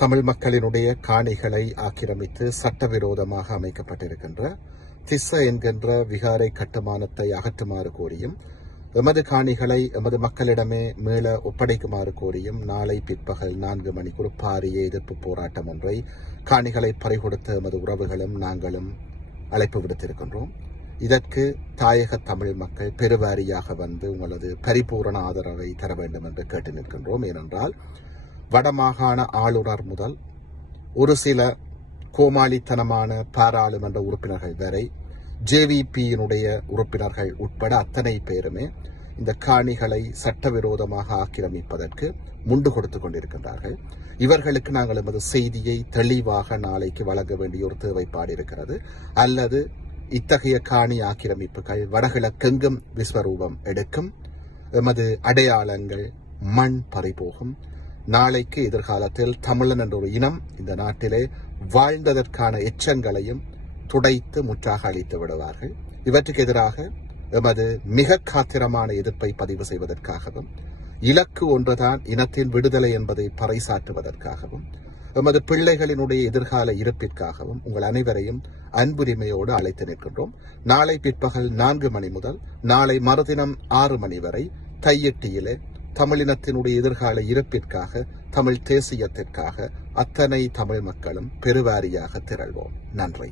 தமிழ் மக்களினுடைய காணிகளை ஆக்கிரமித்து சட்டவிரோதமாக அமைக்கப்பட்டிருக்கின்ற திஸ்ஸ என்கின்ற விகாரை கட்டுமானத்தை அகற்றுமாறு கோரியும் எமது காணிகளை எமது மக்களிடமே மீள ஒப்படைக்குமாறு கோரியும் நாளை பிற்பகல் 4 மணிக்கு ஒரு பாரிய எதிர்ப்பு போராட்டம் ஒன்றை காணிகளை பறிகொடுத்த எமது உறவுகளும் நாங்களும் அழைப்பு விடுத்திருக்கின்றோம். இதற்கு தாயக தமிழ் மக்கள் பெருவாரியாக வந்து உங்களது பரிபூரண ஆதரவை தர வேண்டும் என்று கேட்டு நிற்கின்றோம். ஏனென்றால் வடமாகாண ஆளுநர் முதல் ஒரு சில கோமாளித்தனமான பாராளுமன்ற உறுப்பினர்கள் வரை ஜேவிபியினுடைய உறுப்பினர்கள் உட்பட அத்தனை பேருமே இந்த காணிகளை சட்டவிரோதமாக ஆக்கிரமிப்பதற்கு முண்டு கொடுத்து கொண்டிருக்கின்றார்கள். இவர்களுக்கு நாங்கள் எமது செய்தியை தெளிவாக நாளைக்கு வழங்க வேண்டிய ஒரு தேவைப்பாடு இருக்கிறது. அல்லது இத்தகைய காணி ஆக்கிரமிப்புகள் வடகிழக்கெங்கும் விஸ்வரூபம் எடுக்கும், எமது அடையாளங்கள் மண் பறிபோகும். நாளைக்கு எதிர்காலத்தில் தமிழன் என்ற ஒரு இனம் இந்த நாட்டிலே வாழ்ந்ததற்கான எச்சங்களையும் துடைத்து முற்றாக அழித்து விடுவார்கள். இவற்றுக்கு எதிராக எமது மிக காத்திரமான எதிர்ப்பை பதிவு செய்வதற்காகவும் இலக்கு ஒன்றுதான் இனத்தின் விடுதலை என்பதை பறைசாற்றுவதற்காகவும் எமது பிள்ளைகளினுடைய எதிர்கால இருப்பிற்காகவும் உங்கள் அனைவரையும் அன்புரிமையோடு அழைத்து நிற்கின்றோம். நாளை பிற்பகல் 4 மணி முதல் நாளை மறுதினம் 6 மணி வரை தையிட்டியிலே தமிழினத்தினுடைய எதிர்கால இருப்பிற்காக தமிழ் தேசியத்திற்காக அத்தனை தமிழ் மக்களும் பெருவாரியாக திரள்வோம். நன்றி.